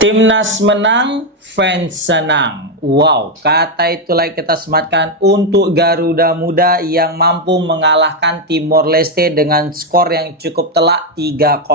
Timnas menang, fans senang. Wow, kata itulah kita sematkan untuk Garuda Muda yang mampu mengalahkan Timor Leste dengan skor yang cukup telak 3-0.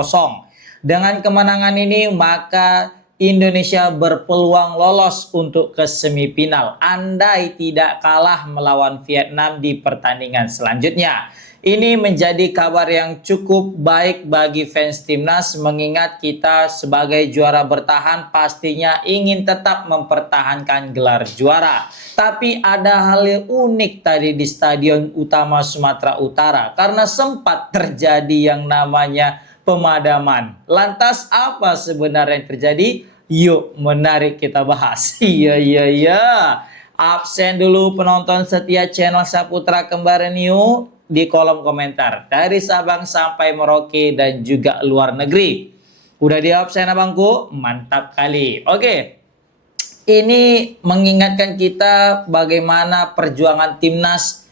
Dengan kemenangan ini, maka Indonesia berpeluang lolos untuk ke semifinal andai tidak kalah melawan Vietnam di pertandingan selanjutnya. Ini menjadi kabar yang cukup baik bagi fans timnas, mengingat kita sebagai juara bertahan pastinya ingin tetap mempertahankan gelar juara. Tapi ada hal yang unik tadi di Stadion Utama Sumatera Utara karena sempat terjadi yang namanya pemadaman. Lantas apa sebenarnya yang terjadi? Yuk, menarik kita bahas. Iya. Absen dulu penonton setia channel Saputra Kembar New di kolom komentar. Dari Sabang sampai Merauke dan juga luar negeri. Udah di absen abangku? Mantap kali. Oke. Ini mengingatkan kita bagaimana perjuangan timnas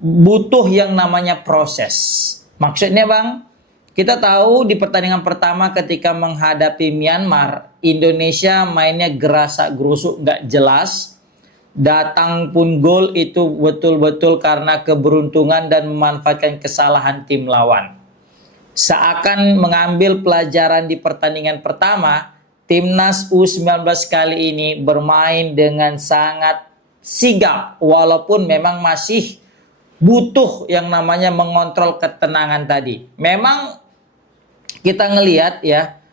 butuh yang namanya proses. Maksudnya bang, kita tahu di pertandingan pertama ketika menghadapi Myanmar, Indonesia mainnya gerasak gerusuk gak jelas. Datang pun gol itu betul-betul karena keberuntungan dan memanfaatkan kesalahan tim lawan. Seakan mengambil pelajaran di pertandingan pertama, timnas U19 kali ini bermain dengan sangat sigap walaupun memang masih butuh yang namanya mengontrol ketenangan tadi. Memang kita ngelihat ya,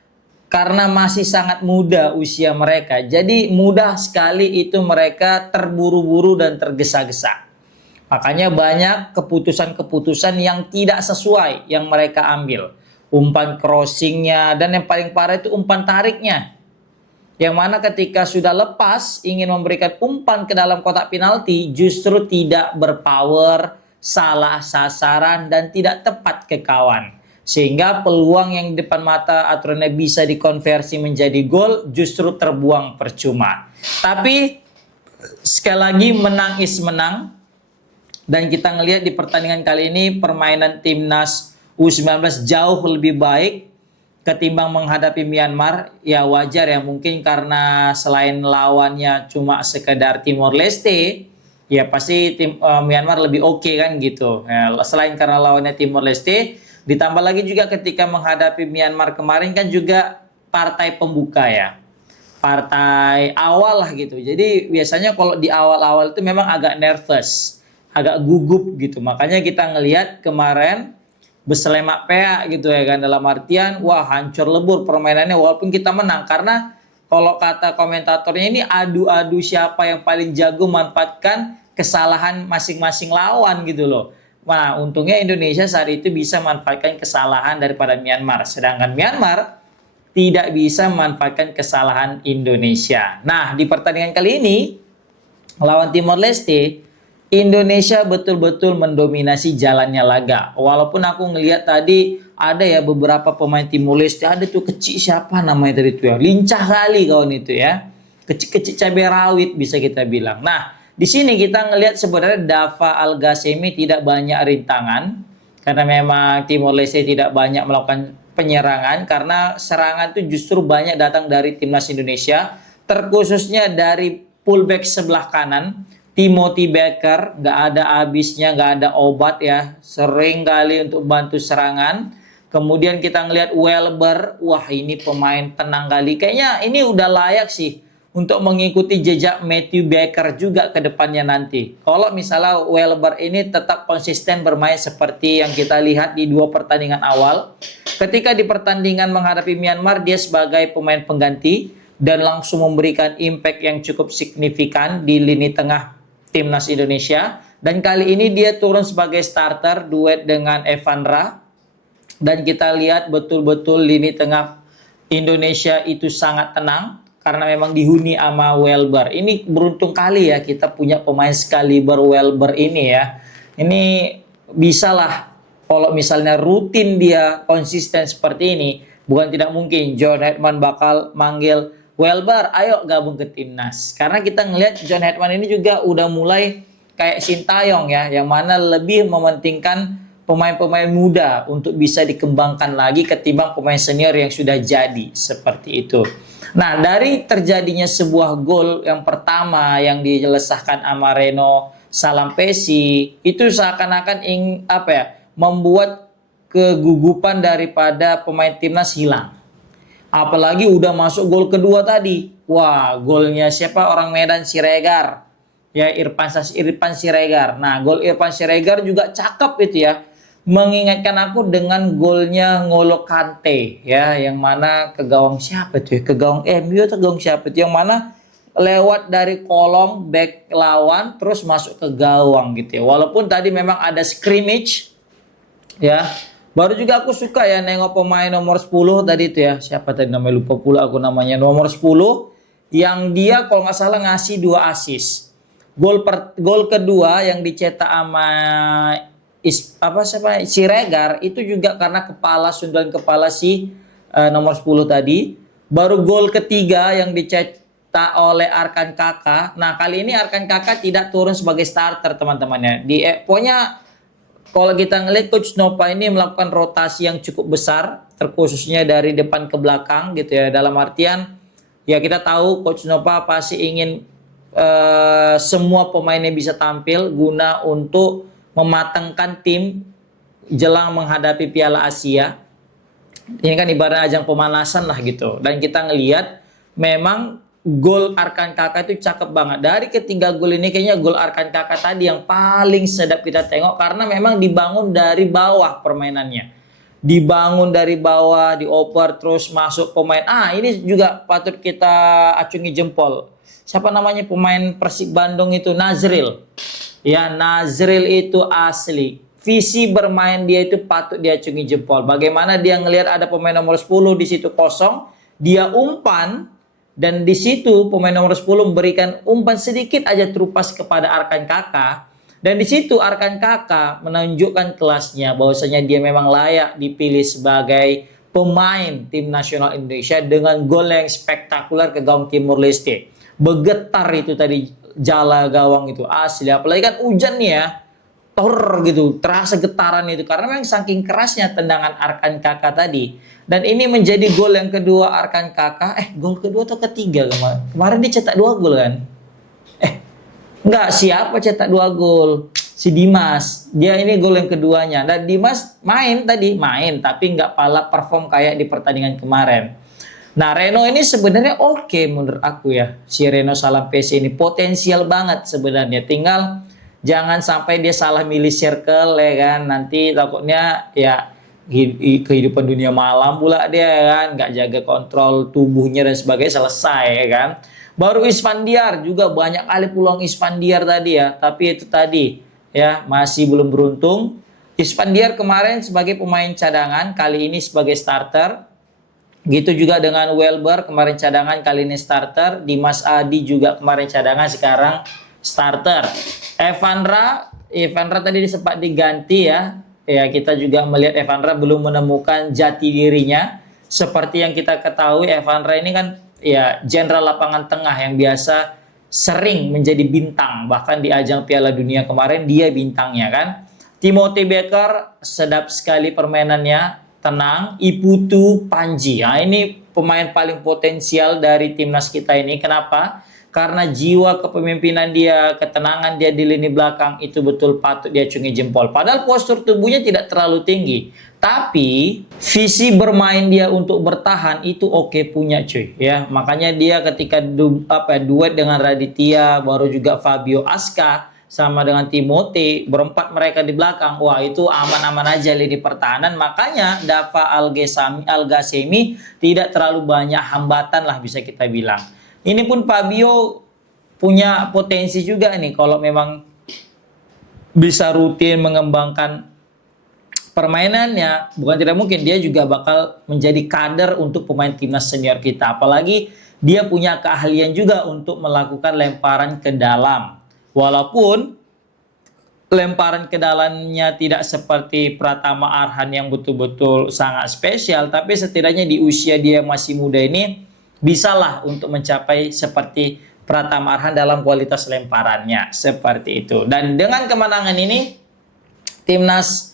karena masih sangat muda usia mereka, jadi mudah sekali itu mereka terburu-buru dan tergesa-gesa. Makanya banyak keputusan-keputusan yang tidak sesuai yang mereka ambil. Umpan crossingnya dan yang paling parah itu umpan tariknya. Yang mana ketika sudah lepas ingin memberikan umpan ke dalam kotak penalti justru tidak berpower, salah sasaran dan tidak tepat ke kawan. Sehingga peluang yang di depan mata aturannya bisa dikonversi menjadi gol justru terbuang percuma. Tapi sekali lagi menang is menang. Dan kita ngelihat di pertandingan kali ini permainan timnas U19 jauh lebih baik ketimbang menghadapi Myanmar. Ya wajar ya, mungkin karena selain lawannya cuma sekedar Timor Leste, ya pasti Myanmar lebih oke kan gitu. Ya, selain karena lawannya Timor Leste, ditambah lagi juga ketika menghadapi Myanmar kemarin kan juga partai pembuka ya. Partai awal lah gitu. Jadi biasanya kalau di awal-awal itu memang agak nervous, agak gugup gitu. Makanya kita ngelihat kemarin beselemak pea gitu ya kan. Dalam artian wah hancur lebur permainannya walaupun kita menang. Karena kalau kata komentatornya ini adu-adu siapa yang paling jago manfaatkan kesalahan masing-masing lawan gitu loh. Nah, untungnya Indonesia saat itu bisa memanfaatkan kesalahan daripada Myanmar. Sedangkan Myanmar tidak bisa memanfaatkan kesalahan Indonesia. Nah, di pertandingan kali ini, melawan Timor Leste, Indonesia betul-betul mendominasi jalannya laga. Walaupun aku ngelihat tadi ada ya beberapa pemain Timor Leste, ada tuh kecil siapa namanya tadi itu ya. Lincah kali kawan itu ya. Kecil-kecil cabai rawit bisa kita bilang. Nah, di sini kita ngelihat sebenarnya Dava Al-Ghassemi tidak banyak rintangan karena memang Timor Leste tidak banyak melakukan penyerangan karena serangan itu justru banyak datang dari timnas Indonesia, terkhususnya dari fullback sebelah kanan Timothy Becker, nggak ada habisnya, nggak ada obat ya, sering kali untuk bantu serangan. Kemudian kita ngelihat Welber, wah ini pemain tenang kali, kayaknya ini udah layak sih untuk mengikuti jejak Matthew Baker juga ke depannya nanti. Kalau misalnya Welber ini tetap konsisten bermain seperti yang kita lihat di dua pertandingan awal. Ketika di pertandingan menghadapi Myanmar, dia sebagai pemain pengganti dan langsung memberikan impact yang cukup signifikan di lini tengah timnas Indonesia. Dan kali ini dia turun sebagai starter duet dengan Evandra. Dan kita lihat betul-betul lini tengah Indonesia itu sangat tenang karena memang dihuni sama Welber. Ini beruntung kali ya kita punya pemain sekaliber Welber ini ya. Ini bisalah kalau misalnya rutin dia konsisten seperti ini, bukan tidak mungkin John Hetman bakal manggil Welber, ayo gabung ke timnas. Karena kita ngelihat John Hetman ini juga udah mulai kayak Sintayong ya, yang mana lebih mementingkan pemain-pemain muda untuk bisa dikembangkan lagi ketimbang pemain senior yang sudah jadi seperti itu. Nah, dari terjadinya sebuah gol yang pertama yang diselesaikan sama Reno Salampesi itu seakan-akan membuat kegugupan daripada pemain timnas hilang. Apalagi udah masuk gol kedua tadi. Wah, golnya siapa? Orang Medan, Siregar. Ya, Irfan Siregar. Nah, gol Irfan Siregar juga cakep itu ya. Mengingatkan aku dengan golnya N'Golo Kante ya, yang mana ke gawang siapa tuh? Ke gawang MU atau gawang siapa tuh? Yang mana lewat dari kolong back lawan terus masuk ke gawang gitu ya. Walaupun tadi memang ada scrimmage ya. Baru juga aku suka ya nengok pemain nomor 10 tadi itu ya. Siapa tadi namanya, lupa pula aku namanya. Nomor 10 yang dia kalau nggak salah ngasih 2 assist. Gol kedua yang dicetak sama Siregar itu juga karena sundulan kepala si nomor 10 tadi. Baru gol ketiga yang dicetak oleh Arkan Kakak. Nah, kali ini Arkan Kakak tidak turun sebagai starter teman-temannya. Pokoknya kalau kita ngelihat Coach Nova ini melakukan rotasi yang cukup besar, terkhususnya dari depan ke belakang gitu ya. Dalam artian ya kita tahu Coach Nova pasti ingin semua pemainnya bisa tampil guna untuk mematangkan tim jelang menghadapi Piala Asia. Ini kan ibarat ajang pemanasan lah gitu. Dan kita ngelihat memang gol Arkan Kakak itu cakep banget. Dari ketiga gol ini kayaknya gol Arkan Kakak tadi yang paling sedap kita tengok karena memang dibangun dari bawah permainannya. Dibangun dari bawah, dioper terus masuk pemain. Ini juga patut kita acungi jempol. Siapa namanya pemain Persib Bandung itu? Nazril. Ya, Nazril itu asli. Visi bermain dia itu patut diacungi jempol. Bagaimana dia ngelihat ada pemain nomor 10 di situ kosong, dia umpan dan di situ pemain nomor 10 memberikan umpan sedikit aja terupas kepada Arkan Kakak. Dan di situ Arkan Kakak menunjukkan kelasnya bahwasanya dia memang layak dipilih sebagai pemain tim nasional Indonesia dengan gol yang spektakuler ke gawang Timor Leste. Bergetar itu tadi jala gawang itu asli, apalagi kan hujan nih ya, gitu, terasa getaran itu karena memang saking kerasnya tendangan Arkan Kakak tadi. Dan ini menjadi gol yang kedua Arkan Kakak. Gol kedua atau ketiga kemarin dia cetak 2 gol kan? Enggak, siapa cetak 2 gol? Si Dimas. Dia ini gol yang keduanya. Dan Dimas main tapi nggak pala perform kayak di pertandingan kemarin. Nah, Reno ini sebenarnya oke menurut aku ya. Si Reno Salampesi ini potensial banget sebenarnya. Tinggal jangan sampai dia salah milih circle ya kan. Nanti takutnya ya kehidupan dunia malam pula dia kan. Nggak jaga kontrol tubuhnya dan sebagainya, selesai ya kan. Baru Isfandiar juga banyak kali peluang Isfandiar tadi ya. Tapi itu tadi ya masih belum beruntung. Isfandiar kemarin sebagai pemain cadangan, kali ini sebagai starter. Gitu juga dengan Welber, kemarin cadangan, kali ini starter. Dimas Adi juga kemarin cadangan, sekarang starter. Evandra tadi sempat diganti ya. Ya, kita juga melihat Evandra belum menemukan jati dirinya. Seperti yang kita ketahui, Evandra ini kan ya jenderal lapangan tengah yang biasa sering menjadi bintang. Bahkan di ajang Piala Dunia kemarin dia bintangnya kan. Timothy Becker sedap sekali permainannya. Tenang. Iputu Panji. Ini pemain paling potensial dari timnas kita ini. Kenapa? Karena jiwa kepemimpinan dia, ketenangan dia di lini belakang itu betul patut diacungi jempol. Padahal postur tubuhnya tidak terlalu tinggi, tapi visi bermain dia untuk bertahan itu oke punya cuy ya. Makanya dia ketika duet dengan Raditya, baru juga Fabio Aska sama dengan Timothy, berempat mereka di belakang. Wah, itu aman-aman aja lini pertahanan. Makanya Dava Al-Ghasemi tidak terlalu banyak hambatan lah bisa kita bilang. Ini pun Fabio punya potensi juga nih kalau memang bisa rutin mengembangkan permainannya. Bukan tidak mungkin dia juga bakal menjadi kader untuk pemain timnas senior kita. Apalagi dia punya keahlian juga untuk melakukan lemparan ke dalam. Walaupun lemparan ke dalamnya tidak seperti Pratama Arhan yang betul-betul sangat spesial, tapi setidaknya di usia dia masih muda ini bisalah untuk mencapai seperti Pratama Arhan dalam kualitas lemparannya seperti itu. Dan dengan kemenangan ini timnas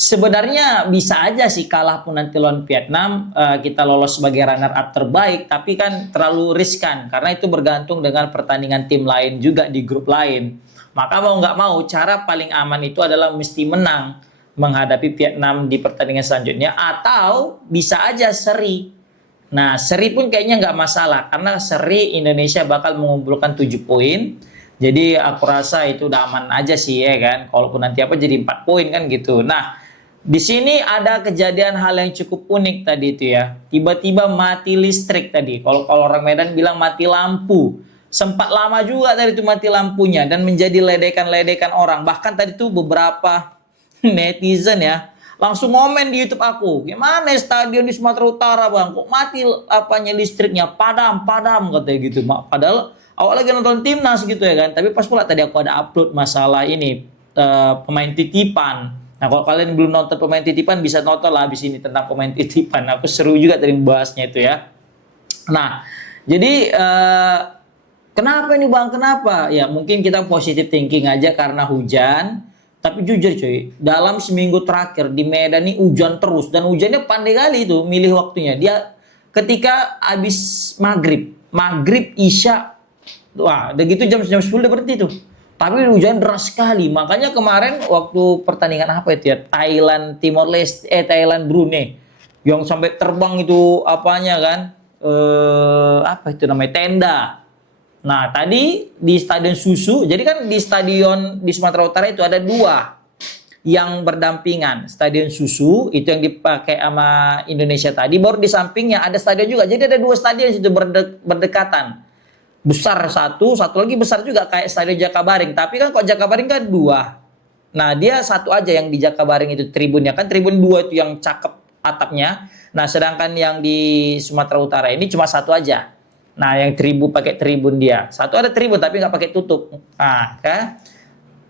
Sebenarnya bisa aja sih kalah pun nanti lawan Vietnam, kita lolos sebagai runner up terbaik, tapi kan terlalu riskan karena itu bergantung dengan pertandingan tim lain juga di grup lain. Maka mau nggak mau cara paling aman itu adalah mesti menang menghadapi Vietnam di pertandingan selanjutnya, atau bisa aja seri. Nah, seri pun kayaknya nggak masalah karena seri Indonesia bakal mengumpulkan 7 poin. Jadi aku rasa itu udah aman aja sih ya kan. Kalaupun nanti apa jadi 4 poin kan gitu. Nah, di sini ada kejadian hal yang cukup unik tadi itu ya. Tiba-tiba mati listrik tadi. Kalau orang Medan bilang mati lampu. Sempat lama juga tadi itu mati lampunya dan menjadi ledekan-ledekan orang. Bahkan tadi itu beberapa netizen ya langsung komen di YouTube aku. Gimana stadion di Sumatera Utara, Bang? Kok mati apanya listriknya? Padam, padam katanya gitu. Padahal awal lagi nonton timnas gitu ya kan. Tapi pas pula tadi aku ada upload masalah ini pemain titipan. Nah, kalau kalian belum nonton pemain titipan, bisa nonton lah habis ini tentang pemain titipan. Aku seru juga tadi membahasnya itu ya. Nah, jadi kenapa ini Bang? Kenapa? Ya mungkin kita positive thinking aja karena hujan. Tapi jujur cuy, dalam seminggu terakhir di Medan ini hujan terus. Dan hujannya pandai kali itu milih waktunya. Dia ketika habis maghrib, isya, wah udah gitu jam 10 udah berhenti tuh. Tapi hujan deras sekali. Makanya kemarin waktu pertandingan apa itu ya? Thailand Timor Leste, Thailand Brunei. Yang sampai terbang itu apanya kan? Apa itu namanya? Tenda. Nah, tadi di Stadion Susu. Jadi kan di stadion di Sumatera Utara itu ada 2 yang berdampingan. Stadion Susu itu yang dipakai sama Indonesia tadi. Baru di sampingnya ada stadion juga. Jadi ada 2 stadion situ berdekatan. Besar satu lagi besar juga kayak Stadion Jakabaring. Tapi kan kok Jakabaring kan 2. Nah, dia satu aja yang di Jakabaring itu tribunnya. Kan tribun 2 itu yang cakep atapnya. Nah, sedangkan yang di Sumatera Utara ini cuma satu aja. Nah, yang pakai tribun dia. Satu ada tribun tapi nggak pakai tutup. Nah, kan?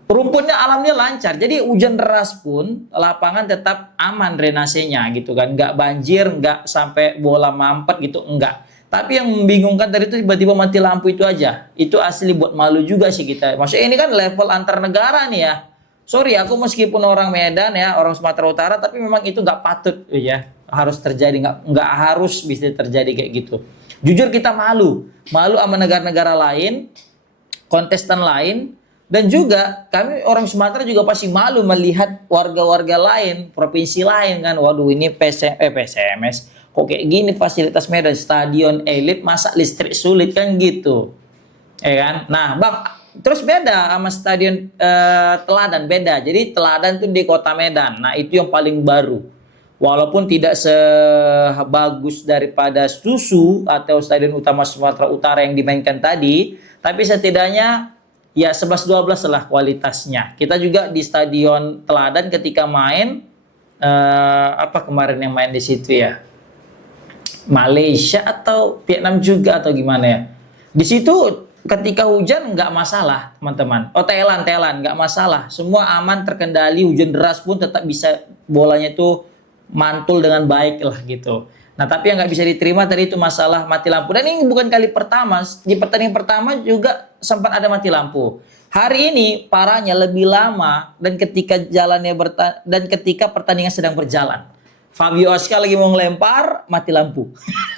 Rumputnya alamnya lancar. Jadi hujan deras pun lapangan tetap aman drainasenya gitu kan. Nggak banjir, nggak sampai bola mampet gitu, enggak. Tapi yang membingungkan tadi itu tiba-tiba mati lampu itu aja. Itu asli buat malu juga sih kita. Maksudnya ini kan level antar negara nih ya. Sorry, aku meskipun orang Medan ya, orang Sumatera Utara, tapi memang itu nggak patut ya. Harus terjadi, nggak harus bisa terjadi kayak gitu. Jujur kita malu sama negara-negara lain, kontestan lain, dan juga kami orang Sumatera juga pasti malu melihat warga-warga lain, provinsi lain kan. Waduh ini PSMS. Kok kayak gini fasilitas Medan, stadion elit, masa listrik sulit kan gitu. Kan? Nah, Bang, terus beda sama stadion Teladan, beda. Jadi Teladan itu di kota Medan. Nah, itu yang paling baru. Walaupun tidak sebagus daripada Susu atau stadion utama Sumatera Utara yang dimainkan tadi, tapi setidaknya ya 11-12 lah kualitasnya. Kita juga di stadion Teladan ketika main apa kemarin yang main di situ ya? Malaysia atau Vietnam juga atau gimana ya? Di situ ketika hujan nggak masalah teman-teman. Oh Thailand nggak masalah. Semua aman terkendali, hujan deras pun tetap bisa bolanya itu mantul dengan baik lah gitu. Nah tapi yang nggak bisa diterima tadi itu masalah mati lampu. Dan ini bukan kali pertama. Di pertandingan pertama juga sempat ada mati lampu. Hari ini parahnya lebih lama dan ketika ketika pertandingan sedang berjalan. Fabio Oscar lagi mau ngelempar, mati lampu.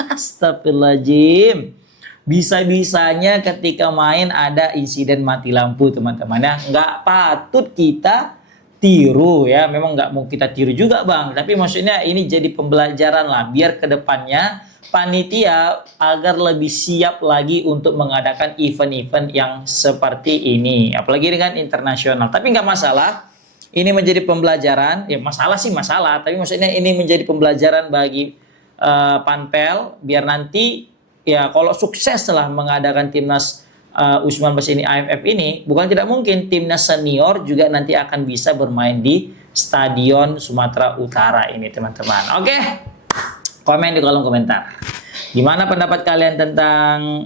Astagfirullahaladzim. Bisa-bisanya ketika main ada insiden mati lampu teman-teman ya. Nggak patut kita tiru ya. Memang nggak mau kita tiru juga Bang. Tapi maksudnya ini jadi pembelajaran lah. Biar kedepannya panitia agar lebih siap lagi untuk mengadakan event-event yang seperti ini. Apalagi dengan internasional. Tapi nggak masalah. Ini menjadi pembelajaran, ya masalah sih masalah, tapi maksudnya ini menjadi pembelajaran bagi Panpel, biar nanti ya kalau sukses setelah mengadakan timnas U19 ini AFF ini, bukan tidak mungkin timnas senior juga nanti akan bisa bermain di Stadion Sumatera Utara ini teman-teman. Oke, komen di kolom komentar. Gimana pendapat kalian tentang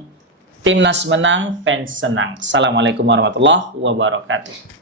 timnas menang, fans senang? Assalamualaikum warahmatullahi wabarakatuh.